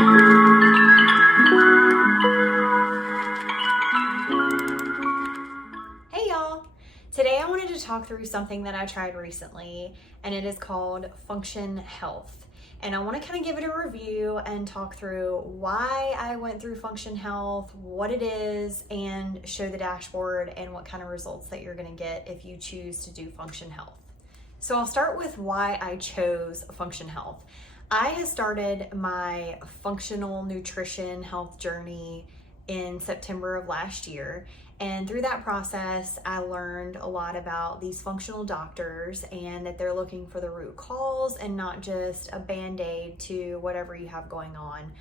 Hey y'all! Today I wanted to talk through something that I tried recently, and it is called Function Health. And I want to kind of give it a review and talk through why I went through Function Health, what it is, and show the dashboard and what kind of results that you're going to get if you choose to do Function Health. So I'll start with why I chose Function Health. I had started my functional nutrition health journey in September of last year. And through that process, I learned a lot about these functional doctors and that they're looking for the root cause and not just a band-aid to whatever you have going on.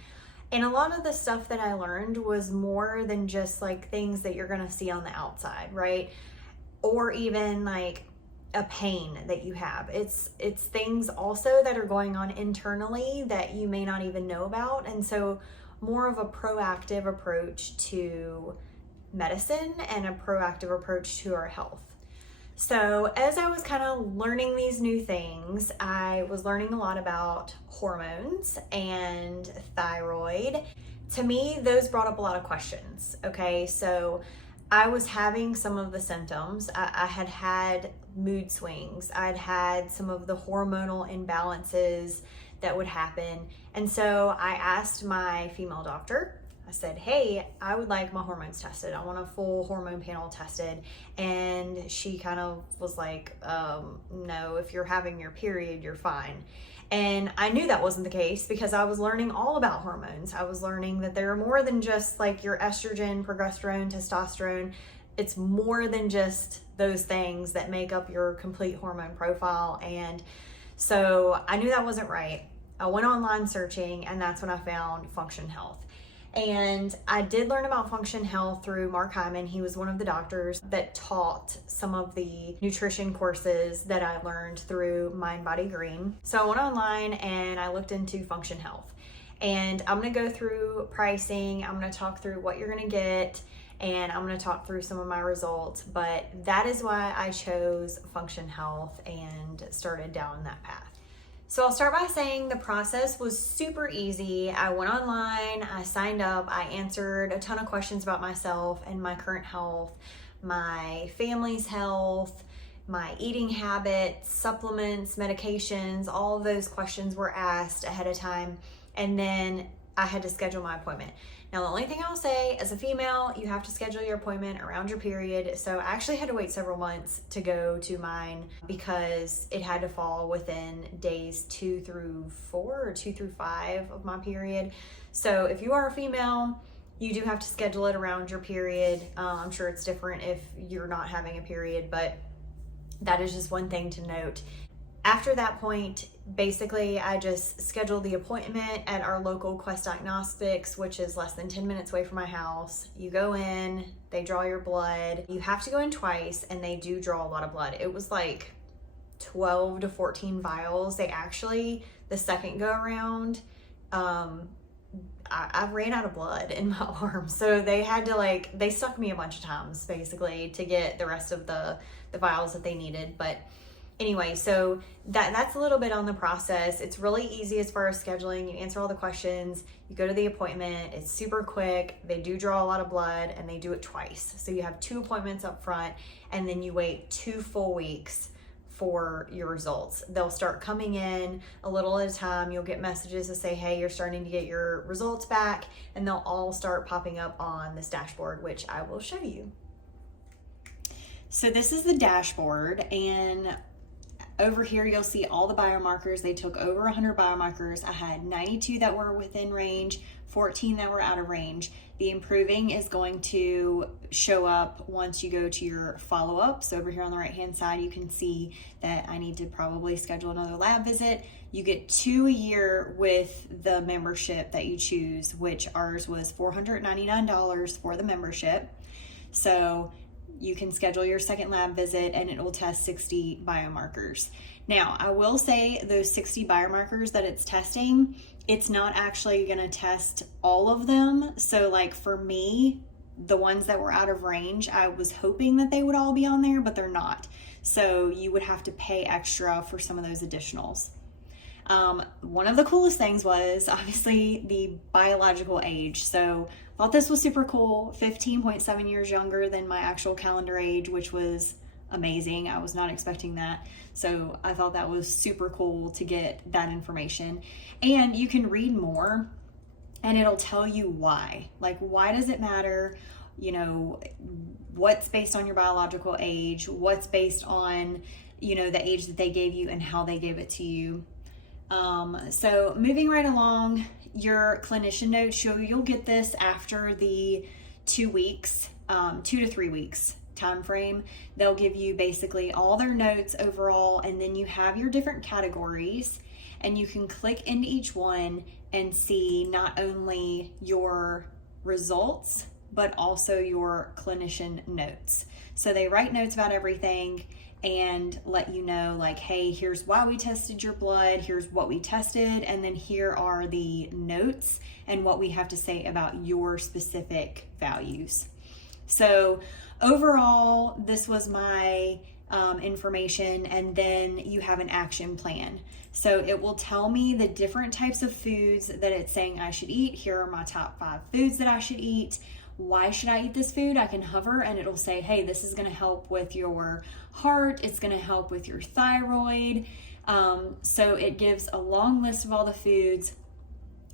And a lot of the stuff that I learned was more than just like things that you're gonna see on the outside, right? Or even like a pain that you have. It's things also that are going on internally that you may not even know about. And so more of a proactive approach to medicine and a proactive approach to our health. So as I was kind of learning these new things, I was learning a lot about hormones and thyroid. To me, those brought up a lot of questions. Okay, so I was having some of the symptoms. I had had mood swings. I'd had some of the hormonal imbalances that would happen. And so I asked my female doctor, I said, hey, I would like my hormones tested. I want a full hormone panel tested. And she kind of was like, no, if you're having your period, you're fine. And I knew that wasn't the case because I was learning all about hormones. I was learning that there are more than just like your estrogen, progesterone, testosterone. It's more than just those things that make up your complete hormone profile. And so I knew that wasn't right. I went online searching, and that's when I found Function Health. And I did learn about Function Health through Mark Hyman. He was one of the doctors that taught some of the nutrition courses that I learned through Mind Body Green. So I went online and I looked into Function Health. And I'm gonna go through pricing, I'm gonna talk through what you're gonna get, and I'm gonna talk through some of my results. But that is why I chose Function Health and started down that path. So I'll start by saying the process was super easy. I went online, I signed up, I answered a ton of questions about myself and my current health, my family's health, my eating habits, supplements, medications, all of those questions were asked ahead of time. And then I had to schedule my appointment. Now, the only thing I'll say, as a female, you have to schedule your appointment around your period. So I actually had to wait several months to go to mine because it had to fall within days 2 through 4 or 2 through 5 of my period. So if you are a female, you do have to schedule it around your period. I'm sure it's different if you're not having a period, but that is just one thing to note. After that point, basically, I just scheduled the appointment at our local Quest Diagnostics, which is less than 10 minutes away from my house. You go in, they draw your blood. You have to go in twice, and they do draw a lot of blood. It was like 12 to 14 vials. They actually, the second go around, I ran out of blood in my arm. So they had to they stuck me a bunch of times, basically, to get the rest of the vials that they needed. But anyway, so that's a little bit on the process. It's really easy as far as scheduling. You answer all the questions, you go to the appointment, it's super quick. They do draw a lot of blood, and they do it twice. So you have 2 appointments up front, and then you wait 2 full weeks for your results. They'll start coming in a little at a time. You'll get messages that say, hey, you're starting to get your results back, and they'll all start popping up on this dashboard, which I will show you. So this is the dashboard, and over here, you'll see all the biomarkers. They took over 100 biomarkers. I had 92 that were within range, 14 that were out of range. The improving is going to show up once you go to your follow-up. So over here on the right-hand side, you can see that I need to probably schedule another lab visit. You get 2 a year with the membership that you choose, which ours was $499 for the membership. So you can schedule your second lab visit, and it will test 60 biomarkers. Now, I will say those 60 biomarkers that it's testing, it's not actually gonna test all of them. So like for me, the ones that were out of range, I was hoping that they would all be on there, but they're not. So you would have to pay extra for some of those additionals. One of the coolest things was obviously the biological age. So I thought this was super cool. 15.7 years younger than my actual calendar age, which was amazing. I was not expecting that. So I thought that was super cool to get that information. And you can read more and it'll tell you why. Like, why does it matter? You know, what's based on your biological age, what's based on, you know, the age that they gave you and how they gave it to you. So moving right along, your clinician notes, you'll get this after the 2 weeks, 2 to 3 weeks time frame. They'll give you basically all their notes overall, and then you have your different categories, and you can click into each one and see not only your results, but also your clinician notes. So they write notes about everything and let you know, like, hey, here's why we tested your blood, here's what we tested, and then here are the notes and what we have to say about your specific values. So overall, this was my information, and then you have an action plan. So it will tell me the different types of foods that it's saying I should eat. Here are my top 5 foods that I should eat. Why should I eat this food? I can hover and it'll say, hey, this is going to help with your heart. It's going to help with your thyroid. So it gives a long list of all the foods.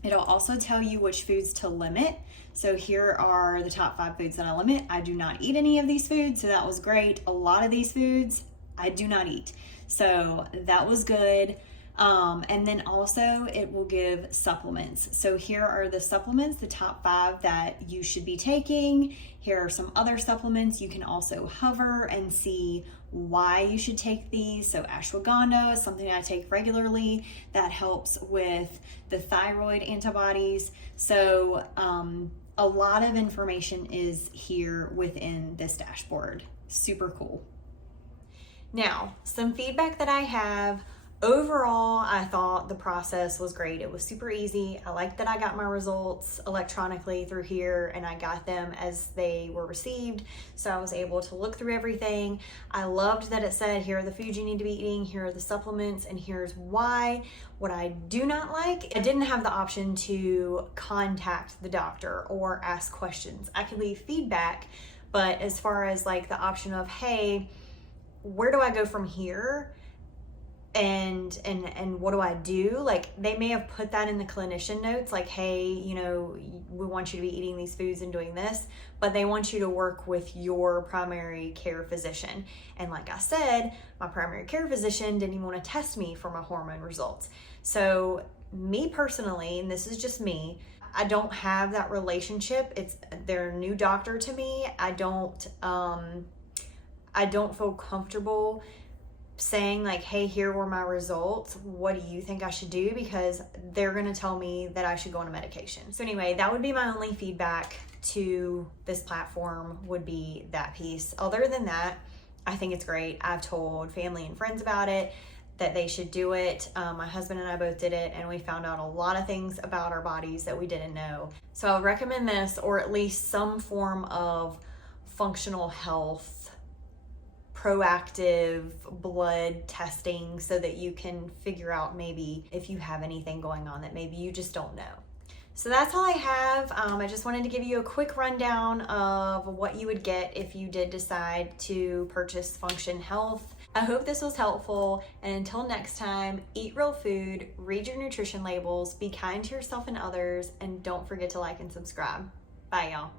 It'll also tell you which foods to limit. So here are the top 5 foods that I limit. I do not eat any of these foods, so that was great. A lot of these foods I do not eat, so that was good. And then also it will give supplements. So here are the supplements, the top 5 that you should be taking. Here are some other supplements. You can also hover and see why you should take these. So ashwagandha is something I take regularly that helps with the thyroid antibodies. So a lot of information is here within this dashboard. Super cool. Now, some feedback that I have. Overall, I thought the process was great. It was super easy. I liked that I got my results electronically through here and I got them as they were received. So I was able to look through everything. I loved that it said, here are the foods you need to be eating, here are the supplements, and here's why. What I do not like, I didn't have the option to contact the doctor or ask questions. I could leave feedback, but as far as like the option of, hey, where do I go from here? And what do I do? Like, they may have put that in the clinician notes, like, hey, you know, we want you to be eating these foods and doing this, but they want you to work with your primary care physician. And like I said, my primary care physician didn't even want to test me for my hormone results. So me personally, and this is just me, I don't have that relationship. They're a new doctor to me. I don't feel comfortable saying like, hey, here were my results, what do you think I should do? Because they're going to tell me that I should go on a medication. So anyway, that would be my only feedback to this platform, would be that piece. Other than that, I think it's great. I've told family and friends about it, that they should do it. My husband and I both did it, and we found out a lot of things about our bodies that we didn't know. So I would recommend this, or at least some form of functional health proactive blood testing, so that you can figure out maybe if you have anything going on that maybe you just don't know. So that's all I have. I just wanted to give you a quick rundown of what you would get if you did decide to purchase Function Health. I hope this was helpful, and until next time, eat real food, read your nutrition labels, be kind to yourself and others, and don't forget to like and subscribe. Bye, y'all.